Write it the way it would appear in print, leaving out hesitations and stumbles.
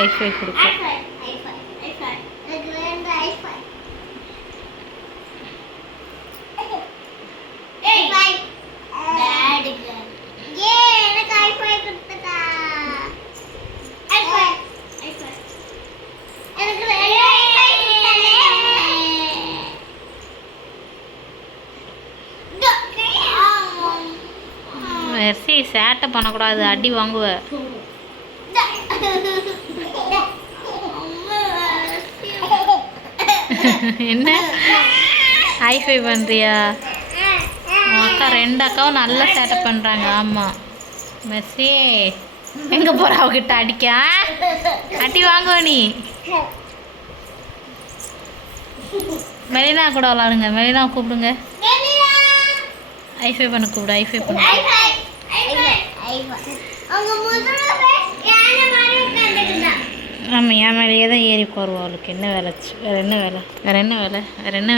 ஐஃபை கொடுக்கும். மெர்சி சேட்டை பண்ணக்கூடாது, அடி வாங்குவ. என்ன ஐஃபை பண்ணுறியா? அக்கா 2 அக்காவும் நல்லா சேட்டை பண்ணுறாங்க. ஆமாம் மெர்சி எங்கே போகிற அவகிட்ட அடிக்க? அடி வாங்குவ நீ. மெலினா கூட விளாடுங்க. மெலினா கூப்பிடுங்க. ஐஃபை பண்ண கூப்பிடு. ஐஃபை பண்ண. ஆமாம் என் மேலேயே தான் ஏறி போடுவோம். அவளுக்கு என்ன வேலை? வேறு என்ன வேலை? வேறு என்ன வேலை? வேறு என்ன?